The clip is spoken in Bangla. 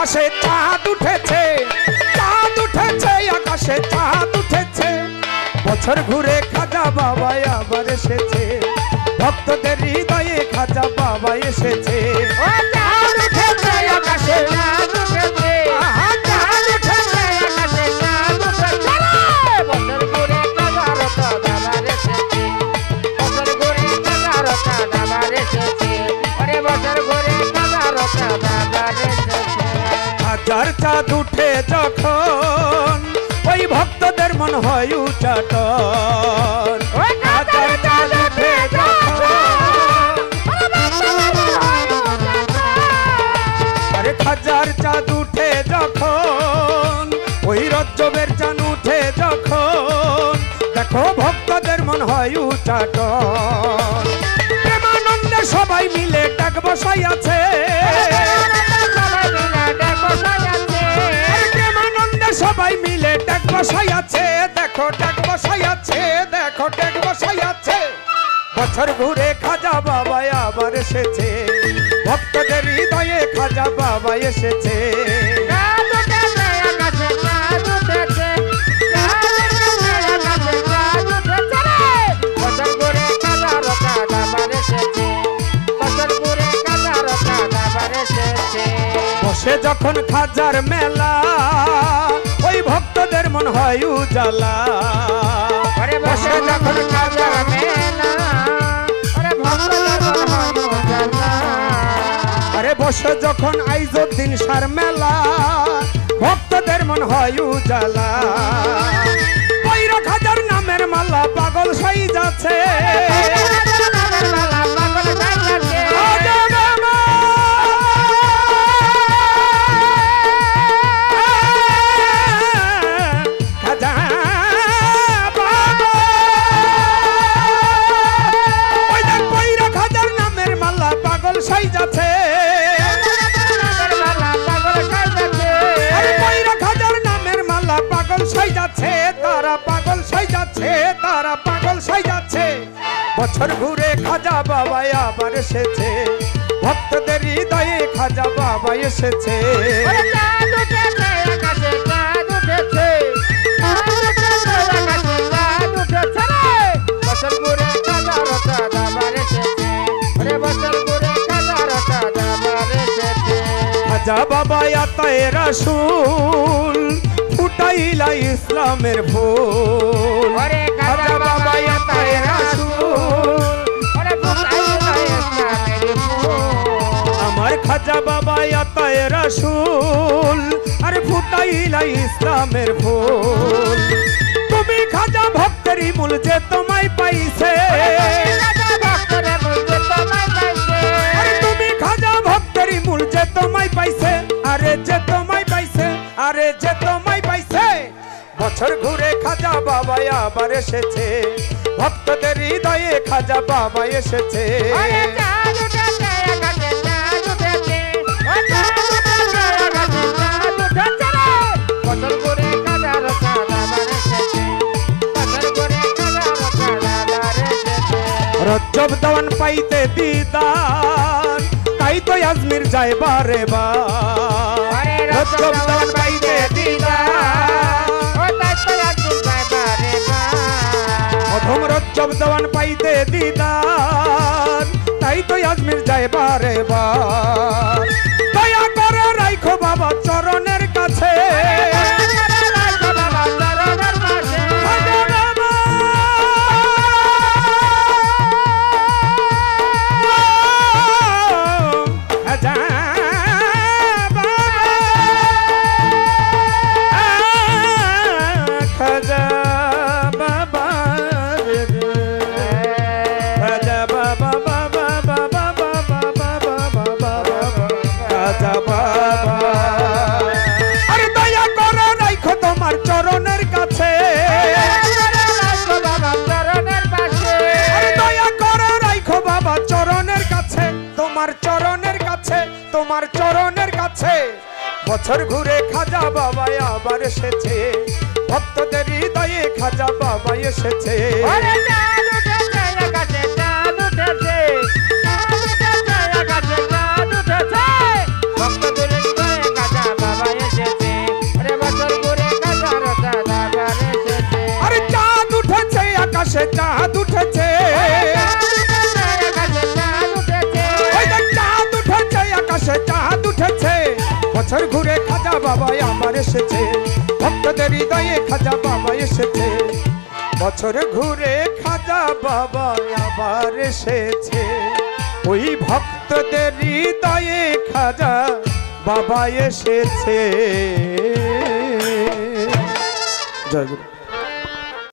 আকাশে চাঁদ উঠেছে, চাঁদ উঠেছে, আকাশে চাঁদ উঠেছে। বছর ঘুরে খাজা বাবা আবার এসেছে, ভক্তদের হৃদয়ে খাজা বাবা এসেছে। চাঁদ উঠেছে আকাশে চাঁদ উঠেছে, চাঁদ উঠেছে আকাশে চাঁদ উঠেছে। বছর ঘুরে খাজার দাবার এসেছে, বছর ঘুরে খাজার দাবার এসেছে। আরে বছর ঘুরে খাজার দাবার এসেছে। হাজার চাঁদ উঠে যখন ওই ভক্তদের মন হয় উচাটন। হাজার চাঁদ উঠে আরে হাজার চাঁদ উঠে যখন ওই রজ্জবের চাঁদ উঠে যখন, দেখো ভক্তদের মন হয় উচাটন। প্রেমানন্দে সবাই মিলে ডাক বসাই আছে, সবাই মিলে ডাক বসাই আছে। দেখো ডাক বসাই আছে, দেখো ডাক বসাই আছে। বছর ঘুরে খাজা বাবা আবার এসেছে, ভক্তদের হৃদয়ে খাজা বাবা এসেছে। বসে যখন খাজার মেলা, ওই ভক্তদের মন হয় উজালা। বসে যখন খাজার মেলা, আরে বসে যখন আইজুদ্দিন শাহর মেলা, ভক্তদের মন হয় উজালা। পয়রা খাজার নামের মালা পাগল সাই যাচ্ছে, বছর ঘুরে খাজা বাবা আবার এসেছে, ভক্তদের হৃদয়ে খাজা বাবা এসেছে। খাজা বাবা আতায়ে রাসূল ফুটাইলা ইসলামের ফুল। খাজা বাবা আতায়ে রাসূল, আমার খাজা বাবা আতায়ে রাসূল, আরে ফুটাইলা ইসলামের ফুল। তুমি খাজা ভক্তেরই মূল যে তোমায় পাইছে, তুমি খাজা ভক্তেরই মূল যে তোমায় পাইছে। আরে যে তোমায় পাইছে, আরে যে তোমায় পাইছে। বছর ঘুরে খাজা বাবা আবার এসেছে, ভক্তদের হৃদয়ে খাজা বাবা এসেছে। রজ্জব দেওয়ান পাইতে দিদান, তাই তো আজমির যায় বারে বার। রজ্জব দেওয়ান পাইতে দিদান, প্রথম রজ্জব দেওয়ান পাইতে দিদান, তাই তো আজমির যায় বারে বার। দয়া করে রাখো বাবা চরণের কাছে, তোমার চরণের কাছে। বছর ঘুরে খাজা বাবা আবার এসেছে, ভক্তদের হৃদয়ে খাজা বাবা এসেছে। ভক্তদের হৃদয়ে খাজা উঠেছে ওই দেখ চাঁদ উঠেছে আকাশে চাঁদ উঠেছে বছর ঘুরে খাজা বাবা আবার এসেছে ভক্তদের হৃদয়ে খাজা বাবা এসেছে বছর ঘুরে খাজা বাবা আবার এসেছে ওই ভক্তদের হৃদয়ে খাজা বাবা এসেছে জয় গুরু।